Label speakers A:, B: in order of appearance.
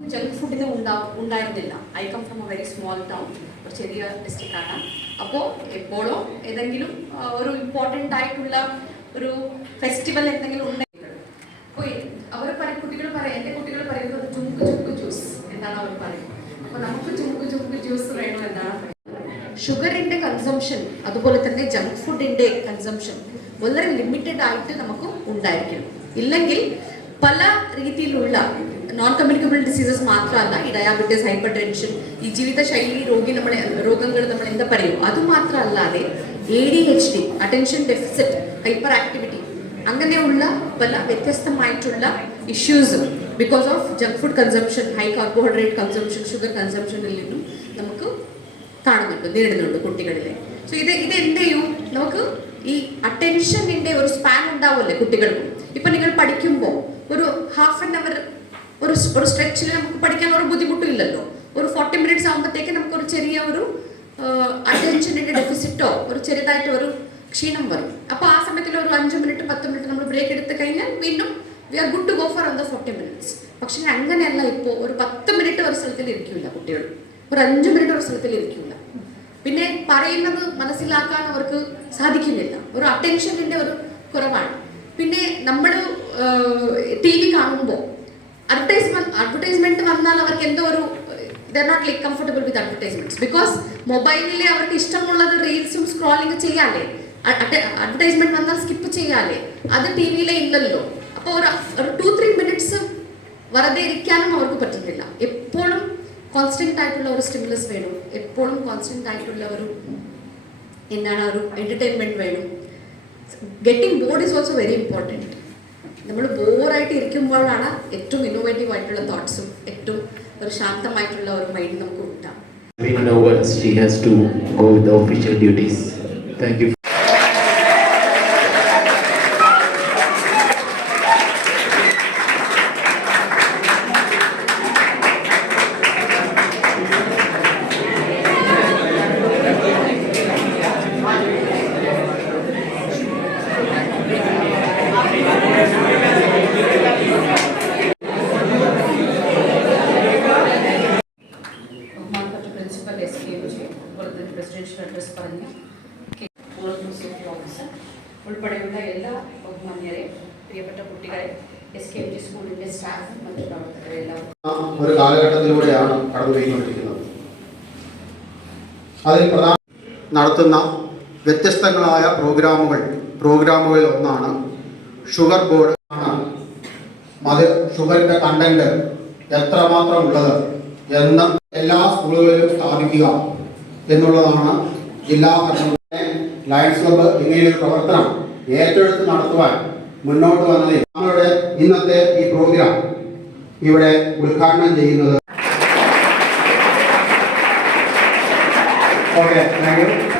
A: Junk ഫുഡിന് ഉണ്ടാവും ഉണ്ടായിരുന്നില്ല. I come from a very small town ഒരു ചെറിയ ഡിസ്ട്രിക്റ്റാണ് അപ്പോൾ എപ്പോഴോ ഏതെങ്കിലും ഒരു ഇമ്പോർട്ടന്റ് ആയിട്ടുള്ള ഒരു ഫെസ്റ്റിവൽ എന്തെങ്കിലും ഉണ്ടെങ്കിൽ അപ്പോൾ അവർ പറയും കുട്ടികൾ പറയും എന്റെ കുട്ടികൾ പറയുന്നത് ചുക്ക് ചുക്ക് ജ്യൂസ് എന്നാണ് അവർ പറയുന്നത് അപ്പോൾ നമുക്ക് ചുക്ക് ചുക്ക് ജ്യൂസ് വേണം എന്നാണ് ഷുഗറിന്റെ കൺസംഷൻ അതുപോലെ തന്നെ ജങ്ക് ഫുഡിന്റെ കൺസംഷൻ വളരെ ലിമിറ്റഡ് ആയിട്ട് നമുക്ക് ഉണ്ടായിരിക്കണം. ഇല്ലെങ്കിൽ പല രീതിയിലുള്ള നോൺ കമ്മ്യൂണിക്കബിൾ ഡിസീസസ് മാത്രമല്ല ഈ ഡയാബറ്റീസ് ഹൈപ്പർ ടെൻഷൻ ഈ ജീവിതശൈലി രോഗി നമ്മളെ രോഗങ്ങൾ നമ്മൾ എന്താ പറയും? അത് മാത്രമല്ലാതെ A D H D attention deficit hyperactivity അങ്ങനെയുള്ള പല വ്യത്യസ്തമായിട്ടുള്ള issues because of junk food consumption high carbohydrate consumption sugar കൺസംഷനിൽ നിന്നും നമുക്ക് കാണുന്നുണ്ട് നേരിടുന്നുണ്ട് കുട്ടികളിലെ സോ ഇത് ഇത് എന്ത് ചെയ്യും? നമുക്ക് ഈ അറ്റൻഷനിന്റെ ഒരു സ്പാൻ ഉണ്ടാവുമല്ലേ കുട്ടികൾക്കും? ഇപ്പം നിങ്ങൾ പഠിക്കുമ്പോൾ ഒരു ഹാഫ് ആൻ അവർ ഒരു ഒരു സ്ട്രെച്ചിൽ നമുക്ക് പഠിക്കാൻ ഒരു ബുദ്ധിമുട്ടില്ലല്ലോ. ഒരു ഫോർട്ടി മിനിറ്റ്സ് ആകുമ്പോഴത്തേക്ക് നമുക്ക് ഒരു ചെറിയ ഒരു അറ്റൻഷന്റെ ഡെഫിസിറ്റോ ഒരു ചെറുതായിട്ട് ഒരു ക്ഷീണം വരും. അപ്പോൾ ആ സമയത്തിൽ ഒരു അഞ്ച് മിനിറ്റ് പത്ത് മിനിറ്റ് നമ്മൾ ബ്രേക്ക് എടുത്ത് കഴിഞ്ഞാൽ വീണ്ടും we are good to go for അന്ത ഫോർട്ടി മിനിറ്റ്സ് പക്ഷെ അങ്ങനെയല്ല ഇപ്പോൾ ഒരു പത്ത് മിനിറ്റ് ഒരു സ്ഥലത്തിൽ ഇരിക്കില്ല കുട്ടികൾ ഒരു അഞ്ച് മിനിറ്റ് ഒരു സ്ഥലത്തിൽ ഇരിക്കില്ല പിന്നെ പറയുന്നത് മനസ്സിലാക്കാൻ അവർക്ക് സാധിക്കുന്നില്ല. ഒരു അറ്റൻഷനിന്റെ ഒരു കുറവാണ്. പിന്നെ നമ്മൾ ടി വി കാണുമ്പോൾ അഡ്വർടൈസ്മെന്റ് അഡ്വർടൈസ്മെന്റ് വന്നാൽ അവർക്ക് എന്തോ ഒരു they're not like comfortable with advertisements because മൊബൈലിൽ അവർക്ക് ഇഷ്ടമുള്ളത് റീൽസും സ്ക്രോളിംഗ് ചെയ്യാല്ലേ? അഡ്വർടൈസ്മെന്റ് വന്നാൽ സ്കിപ്പ് ചെയ്യാല്ലേ? അത് ടി വിയിലെ ഇല്ലല്ലോ. അപ്പോൾ ഒരു ഒരു ടു ത്രീ മിനിറ്റ്സ് വെറുതെ ഇരിക്കാനും അവർക്ക് പറ്റുന്നില്ല. എപ്പോഴും കോൺസ്റ്റന്റ് ആയിട്ടുള്ള ഒരു സ്റ്റിമുലസ് വേണം. എപ്പോഴും കോൺസ്റ്റന്റ് ആയിട്ടുള്ള ഒരു എന്താണ് ഒരു എന്റർടൈൻമെന്റ് വേണം. Getting bored is also very important നമ്മൾ ബോറായിട്ട് ഇരിക്കുമ്പോഴാണ് ഏറ്റവും ഇന്നോവേറ്റീവ് ആയിട്ടുള്ള തോട്ട്സും ഏറ്റവും ഒരു ശാന്തമായിട്ടുള്ള ഒരു മൈൻഡ് നമുക്ക് കിട്ടാം. പ്രസിഡൻഷ്യൽ അഡ്രസ് പറഞ്ഞ സേഫ്റ്റി ഓഫീസർ ഉൾപ്പെടെയുള്ള എല്ലാ ബഹുമാന്യരെ പ്രിയപ്പെട്ട കുട്ടികളെ എസ് കെ ജി സ്കൂളിന്റെ സ്റ്റാഫ് മറ്റു പ്രവർത്തകരെ
B: ഒരു കാലഘട്ടത്തിലൂടെയാണ് കടന്നുപോയിക്കൊണ്ടിരിക്കുന്നത് അതിൽ പ്രധാന നടത്തുന്ന വ്യത്യസ്തങ്ങളായ പ്രോഗ്രാമുകൾ പ്രോഗ്രാമുകളിൽ ഒന്നാണ് ഷുഗർ ബോർഡ് ആണ്. ഷുഗറിന്റെ കണ്ടന്റ് എത്രമാത്രം ഉള്ളത് എന്ന് എല്ലാ സ്കൂളുകളിലും സ്ഥാപിക്കുക. എന്നുള്ളതാണ് ജില്ലാ ഭരണകൂടത്തെ ലയൺസ് ക്ലബ്ബ് ഇങ്ങനെയൊരു പ്രവർത്തനം ഏറ്റെടുത്ത് നടത്തുവാൻ മുന്നോട്ട് വന്നത് നമ്മളുടെ ഇന്നത്തെ ഈ പ്രോഗ്രാം ഇവിടെ ഉദ്ഘാടനം ചെയ്യുന്നത്. Okay thank you